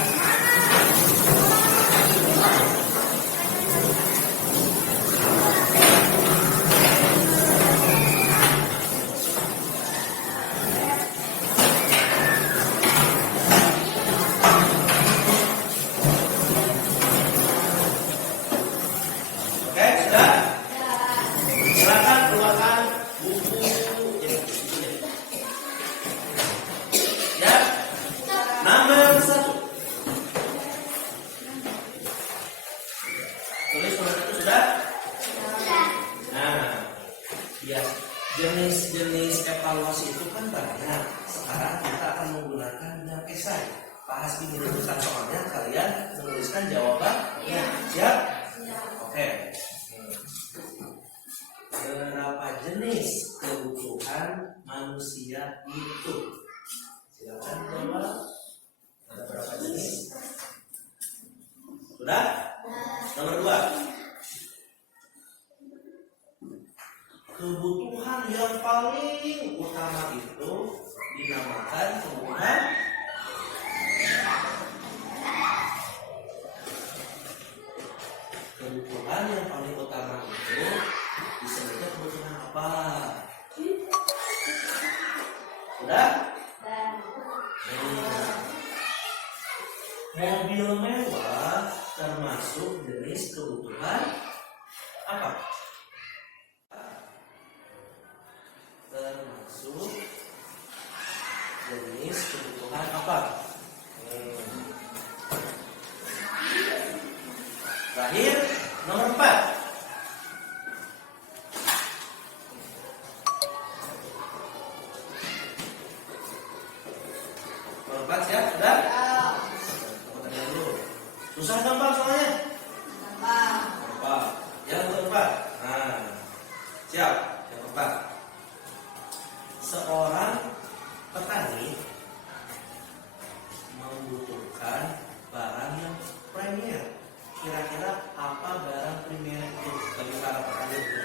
Oke, sudah? Silakan keluarkan buku ini. Ya. Nomor 1. Tulis nomor 1 sudah? Nah, ya. Jenis-jenis evaluasi itu kan banyak. Sekarang kita akan menggunakan yang esai. Pak Hasbi menyebutkan soalnya, kalian menuliskan jawabannya. Siap? Oke. Berapa jenis kebutuhan manusia itu? Silakan jawab. Ada berapa jenis? Sudah? Nomor 2. Kebutuhan yang paling utama itu dinamakan kebutuhan yang paling utama itu disebutnya kebutuhan apa? Sudah? Mobil mewah termasuk jenis kebutuhan apa? Termasuk jenis kebutuhan apa? Terakhir, nomor 4. Nomor 4 siap? Sudah? Pertanyaan dulu. Susah gampang soalnya? Gampang. Yang keempat. Nah, siap. Yang keempat. Seorang petani membutuhkan barang yang premier. Kira-kira apa barang primer itu bagi para petani itu?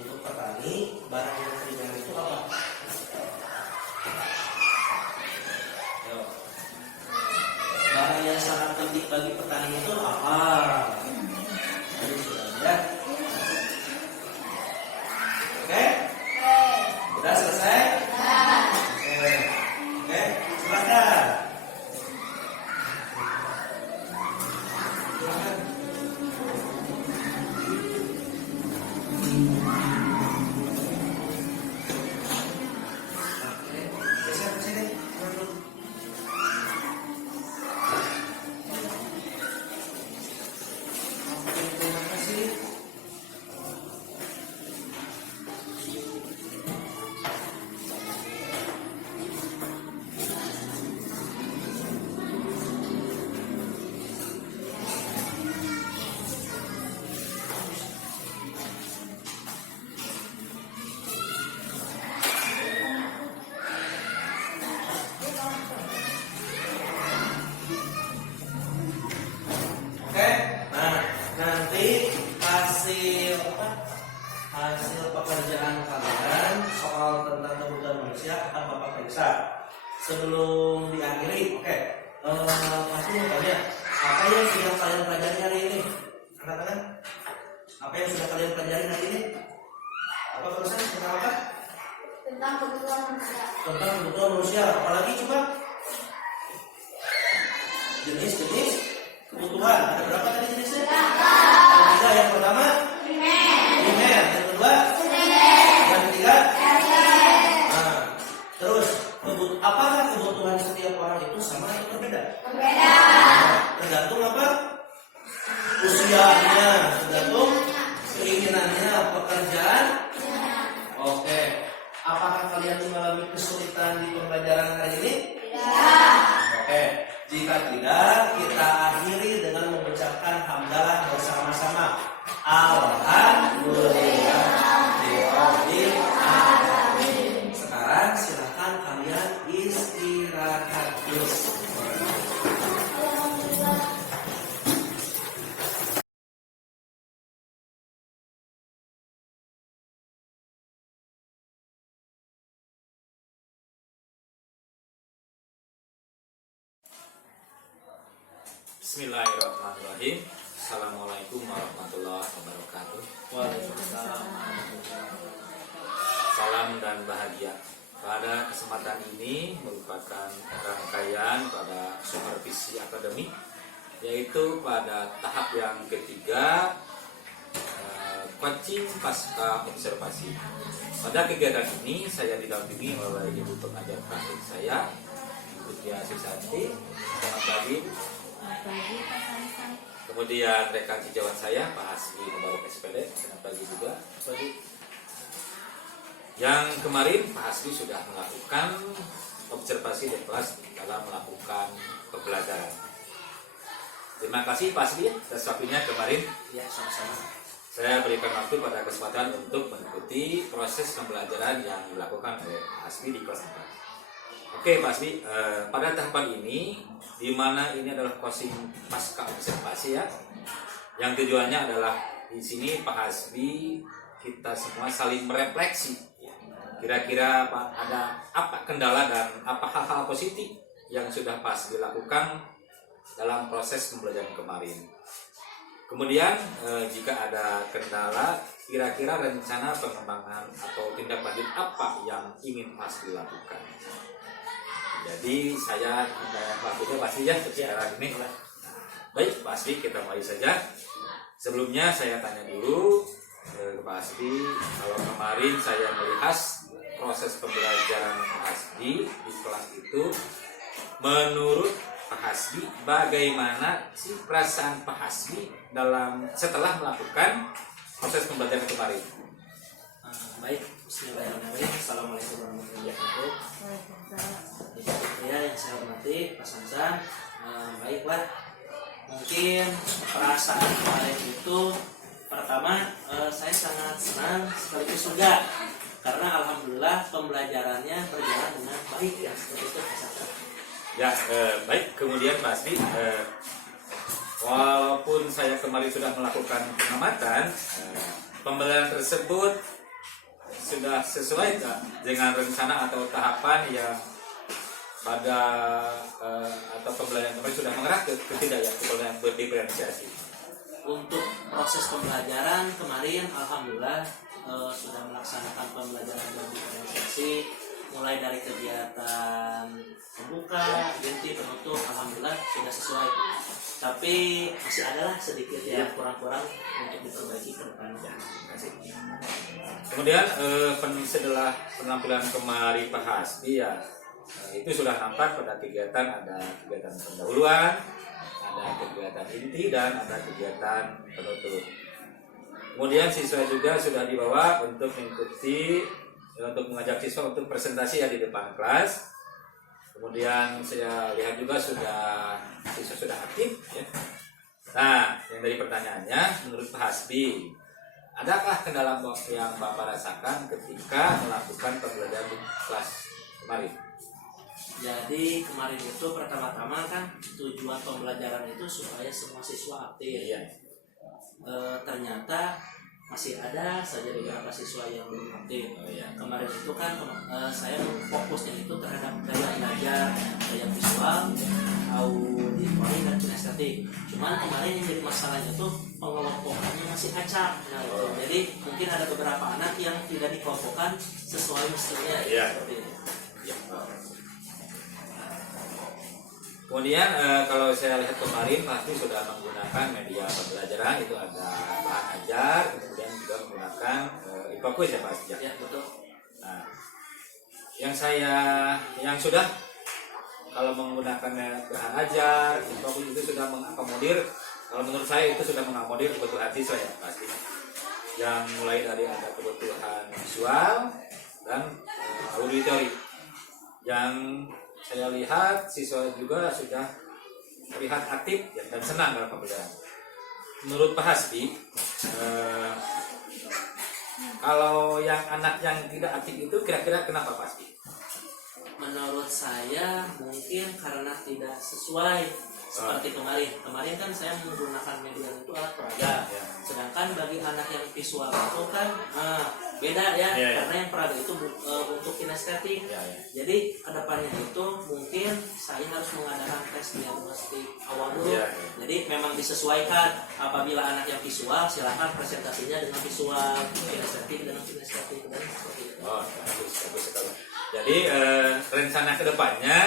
Untuk petani, barang yang primer itu apa? Yo. Barang yang sangat penting bagi petani itu apa? Tadi sudah ada. Oke? Sudah selesai? Oke, silakan. pemirsa. Sebelum diakhiri, pasti mau tanya, apa yang sudah kalian pelajari hari ini? Angkat tangan. Apa yang sudah kalian pelajari hari ini? Apa terusan? Tentang apa? Tentang kebutuhan manusia. Tentang kebutuhan manusia. Apalagi coba? Jenis-jenis kebutuhan. Ada berapa tadi jenisnya? Ada 3. Yang pertama? Primer. Yang kedua? Yang ketiga? Nah, terus apakah kebutuhan setiap orang itu sama atau berbeda? Berbeda. Tergantung apa? Usianya, tergantung keinginannya, pekerjaan. Oke. Apakah kalian mengalami kesulitan di pembelajaran hari ini? Tidak. Oke. Jika tidak, kita akhiri dengan mengucapkan hamdalah bersama-sama. Alhamdulillah. Sekarang silakan kalian istirahat dulu. Bismillahirrahmanirrahim. Assalamualaikum warahmatullahi wabarakatuh. Waalaikumsalam. Salam dan bahagia. Pada kesempatan ini merupakan rangkaian pada supervisi akademik, yaitu pada tahap yang ketiga, coaching pasca observasi. Pada kegiatan ini saya didampingi oleh ibu pengajar praktik saya, Ibu Tia Susanti. Selamat pagi. Kemudian rekan sejawat saya Pak Hasbi Mubarok SPD. Selamat pagi juga. Pagi. Yang kemarin Pak Hasbi sudah melakukan observasi di kelas dalam melakukan pembelajaran. Terima kasih Pak Hasbi atas waktunya kemarin. Ya, sama-sama. Saya berikan waktu pada kesempatan untuk mengikuti proses pembelajaran yang dilakukan oleh Pak Hasbi di kelas 4. Oke Pak Hasbi, pada tahapan ini, di mana ini adalah coaching pasca observasi ya, yang tujuannya adalah di sini Pak Hasbi kita semua saling merefleksi. Kira-kira ada apa kendala dan apa hal-hal positif yang sudah Pak Hasbi lakukan dalam proses pembelajaran kemarin. Kemudian jika ada kendala, kira-kira rencana pengembangan atau tindak lanjut apa yang ingin Pak Hasbi lakukan. Jadi saya waktunya pasti ya secara ini. Baik Pak Hasbi, kita mulai saja. Sebelumnya saya tanya dulu ke Pak Hasbi, kalau kemarin saya melihat proses pembelajaran Pak Hasbi di kelas itu, menurut Pak Hasbi bagaimana sih perasaan Pak Hasbi setelah melakukan proses pembelajaran kemarin? Baik, bismillahirrahmanirrahim. Assalamualaikum warahmatullahi wabarakatuh. Ya, yang saya hormati Pak Samsan. Baiklah, mungkin perasaan kemarin itu pertama saya sangat senang sekaligus lega karena alhamdulillah pembelajarannya berjalan dengan baik ya, seperti itu Pak Samsan. Ya, baik. Kemudian Pak Hasbi, walaupun saya kemarin sudah melakukan pengamatan, pembelajaran tersebut sudah sesuai dengan rencana atau tahapan yang pada atau pembelajaran kemarin sudah mengarah ke tidak ya, pembelajaran berdiferensiasi. Untuk proses pembelajaran kemarin alhamdulillah sudah melaksanakan pembelajaran berdiferensiasi, mulai dari kegiatan pembuka, inti, penutup, alhamdulillah sudah sesuai. Tapi masih adalah sedikit ya kurang-kurang untuk diperbaiki ke depannya. Terima kasih. Kemudian setelah penampilan kemarin Pak Hasbi ya, itu sudah nampak pada kegiatan, ada kegiatan pendahuluan, ada kegiatan inti, dan ada kegiatan penutup. Kemudian siswa juga sudah dibawa untuk mengikuti, untuk mengajak siswa untuk presentasi ya di depan kelas. Kemudian saya lihat juga siswa sudah aktif ya. Nah, yang dari pertanyaannya, menurut Pak Hasbi, adakah kendala yang Bapak rasakan ketika melakukan pembelajaran di kelas kemarin? Jadi kemarin itu pertama-tama kan tujuan pembelajaran itu supaya semua siswa aktif. Iya. Ternyata masih ada saja beberapa siswa yang belum aktif. Oh, iya. kemarin itu kan saya fokusnya itu terhadap gaya belajar, gaya visual, auditori dan kinestetik. Cuman kemarin yang jadi masalahnya itu pengelompokannya masih acak. Nah, itu. Jadi mungkin ada beberapa anak yang tidak dikelompokkan sesuai mestinya. Iya. Seperti itu. Ya. Kemudian kalau saya lihat kemarin pasti sudah menggunakan media pembelajaran, itu ada bahan ajar, kemudian juga menggunakan e-fokus ya Pak Sejak. Ya, betul. Nah, yang sudah kalau menggunakan bahan ajar, e-fokus itu sudah mengakomodir, kalau menurut saya itu sudah mengakomodir kebutuhan siswa ya pasti. Yang mulai dari ada kebutuhan visual dan auditori. Yang saya lihat siswa juga sudah terlihat aktif dan senang dalam pembelajaran. Menurut Pak Hasbi, kalau yang anak yang tidak aktif itu kira-kira kenapa Pak Hasbi? Menurut saya mungkin karena tidak sesuai seperti kemarin. Kemarin kan saya menggunakan media itu alat peraga. Ya. Sedangkan bagi anak yang visual itu kan beda ya, Ya. karena yang peraga itu untuk kinestetik. Ya. Jadi kedepannya itu mungkin saya harus mengadakan tes diagnostik awal dulu. Ya. Jadi memang disesuaikan. Apabila anak yang visual, silakan presentasinya dengan visual, kinestetik dengan kinestetik dan seperti itu. Oh, bagus sekali. Jadi rencana kedepannya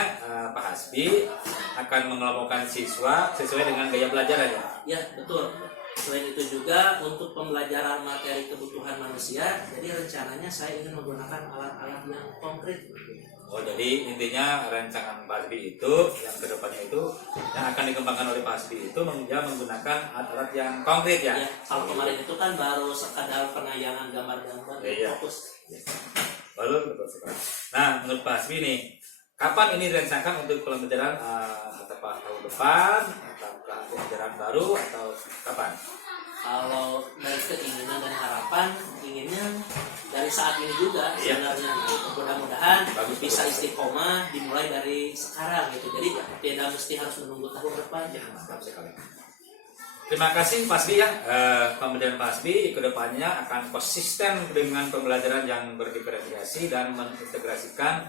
Pak Hasbi akan mengelompokkan siswa sesuai dengan gaya belajar ya. Ya, betul. Selain itu juga untuk pembelajaran materi kebutuhan manusia, jadi rencananya saya ingin menggunakan alat-alat yang konkret. Oh, jadi intinya rancangan Pak Hasbi itu yang kedepannya itu yang akan dikembangkan oleh Pak Hasbi itu menggunakan alat-alat yang konkret ya. Ya, kalau kemarin itu kan baru sekadar penayangan gambar-gambar Iya. fokus. Baru betul sekali. Nah, menurut Pak Hasbi nih, kapan ini direncanakan untuk pembelajaran apakah tahun depan, ataukah pembelajaran baru, atau kapan? Kalau dari keinginan dan harapan, inginnya dari saat ini juga Iya. sebenarnya. Mudah-mudahan Bagus, bisa bagus. istiqomah dimulai dari sekarang gitu. Jadi tidak mesti harus menunggu tahun depan. Ya, mantap sekali. Terima kasih Pak Hasbi ya. Pembelajaran Pak Hasbi kedepannya akan konsisten dengan pembelajaran yang berdiferensiasi dan mengintegrasikan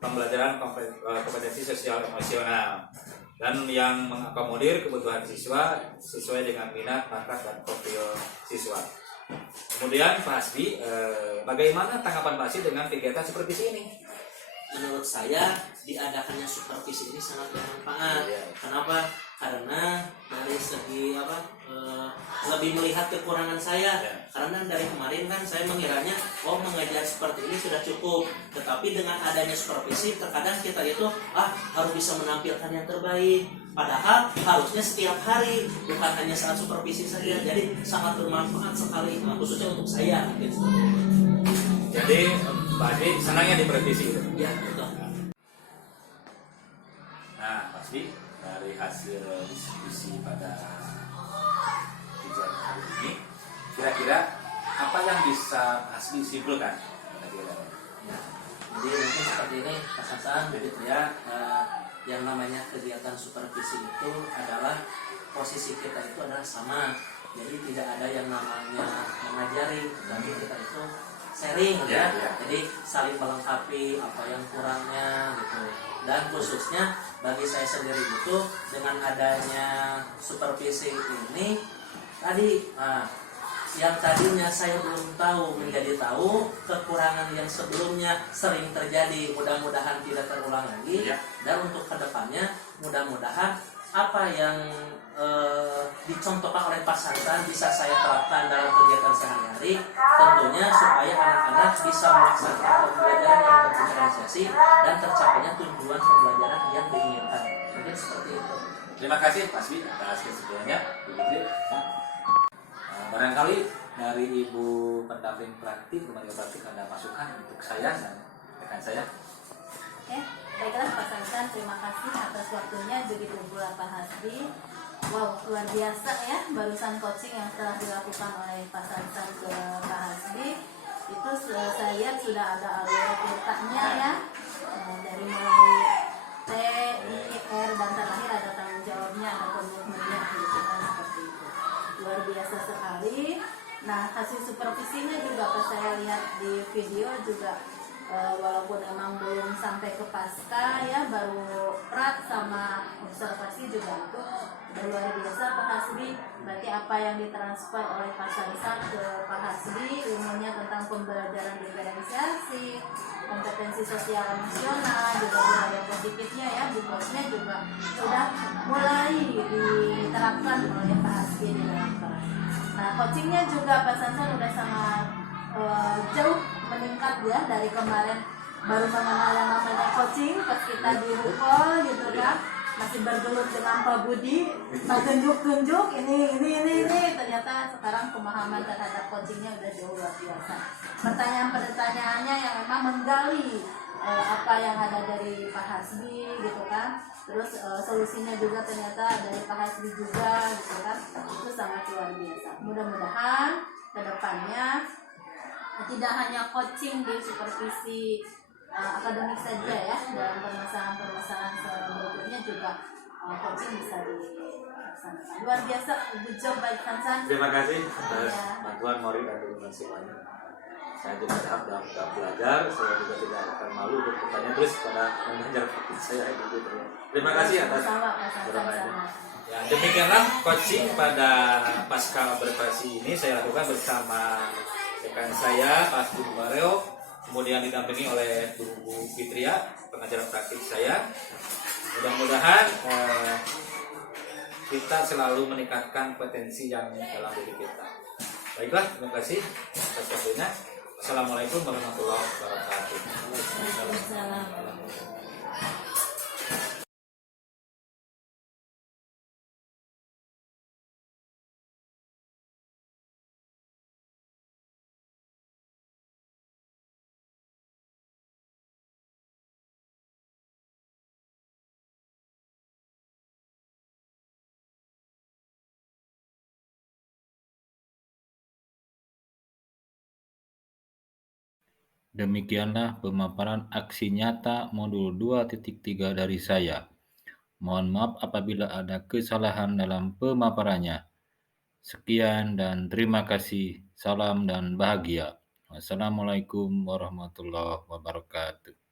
pembelajaran kompetensi sosial emosional dan yang mengakomodir kebutuhan siswa sesuai dengan minat, bakat, dan profil siswa. Kemudian Pak Hasbi, bagaimana tanggapan Pak Hasbi dengan kegiatan supervisi ini? Menurut saya diadakannya supervisi ini sangat bermanfaat. Iya. Kenapa? Karena dari segi lebih melihat kekurangan saya. Ya. Karena dari kemarin kan saya mengiranya mengajar seperti ini sudah cukup. Tetapi dengan adanya supervisi terkadang kita itu harus bisa menampilkan yang terbaik. Padahal harusnya setiap hari, bukan hanya saat supervisi saja. Jadi sangat bermanfaat sekali, khususnya untuk saya. Mungkin seperti itu. Jadi Pak Hasbi senangnya di supervisi. Ya, betul. Nah, pasti dari hasil diskusi pada kegiatan hari ini, kira-kira apa yang bisa Hasbi simpulkan? Ya, jadi mungkin seperti ini Pak Hasan, begitu ya. Yang namanya kegiatan supervisi itu adalah posisi kita itu adalah sama. Jadi tidak ada yang namanya mengajari, tapi kita itu sharing gitu ya. Jadi saling melengkapi apa yang kurangnya gitu. Dan khususnya bagi saya sendiri itu dengan adanya supervisi ini tadi yang tadinya saya belum tahu menjadi tahu, kekurangan yang sebelumnya sering terjadi mudah-mudahan tidak terulang lagi. Dan untuk kedepannya mudah-mudahan apa yang dicontohkan oleh Pak Sansan bisa saya terapkan dalam kegiatan sehari-hari, tentunya supaya anak-anak bisa melaksanakan pembelajaran yang berdiferensiasi dan tercapainya tujuan pembelajaran yang diinginkan. Mungkin seperti itu. Terima kasih Pak Hasbi atas kesediaannya. Barangkali dari Ibu pendamping praktik, Rumah Praktik ada masukan untuk saya dan rekan saya. Oke, baiklah Pak Sansan, terima kasih atas waktunya. Begitu pula Pak Hasbi. Wow, luar biasa ya barusan coaching yang telah dilakukan oleh Pak Sansan ke Pak Hasbi. Itu saya lihat sudah ada alur ceritanya ya. Dari mulai T, I, R dan terakhir ada tanggung jawabnya, ada komitmennya gitu kan, seperti itu. Luar biasa sekali. Nah, hasil supervisinya juga pas saya lihat di video juga walaupun emang belum sampai ke pasca ya, baru prak sama observasi juga itu udah luar biasa Pak Hasbi. Berarti apa yang ditransfer oleh Pak Sansan ke Pak Hasbi, ilmunya tentang pembelajaran diferensiasi, kompetensi sosial emosional, juga budaya positifnya ya, Bu Bosnya juga sudah mulai diterapkan oleh Pak Hasbi di dalam kelas. Nah, coachingnya juga Pak Sansan udah sangat jauh meningkat ya dari kemarin baru mengenal yang namanya coaching pas kita di Rukol gitu kan, masih bergelut dengan Pak Budi, Pak tunjuk ini ternyata sekarang pemahaman terhadap coachingnya udah jauh luar biasa. Pertanyaan-pertanyaannya yang memang menggali apa yang ada dari Pak Hasbi gitu kan, terus solusinya juga ternyata dari Pak Hasbi juga gitu kan, itu sangat luar biasa. Mudah-mudahan kedepannya tidak hanya coaching di supervisi akademik saja ya, dalam permasalahan-permasalahan berikutnya juga coaching bisa dilaksanakan. Luar biasa, good job baik Sansan. Terima kasih atas Ya. bantuan Mori dan dukungan semuanya. Saya juga tahap dalam belajar, saya juga tidak akan malu untuk bertanya terus pada mengajar praktik saya gitu. Terima kasih atas Sama Pak Sansan. dorongannya. Ya, demikianlah coaching pada pasca observasi ini saya lakukan bersama rekan saya Pak Budi Bareo, kemudian didampingi oleh Bu Fitria, pengajar praktik saya. Mudah-mudahan kita selalu meningkatkan potensi yang dalam diri kita. Baiklah, terima kasih atas waktunya. Assalamualaikum warahmatullahi wabarakatuh. Waalaikumsalam. Demikianlah pemaparan aksi nyata modul 2.3 dari saya. Mohon maaf apabila ada kesalahan dalam pemaparannya. Sekian dan terima kasih. Salam dan bahagia. Wassalamualaikum warahmatullahi wabarakatuh.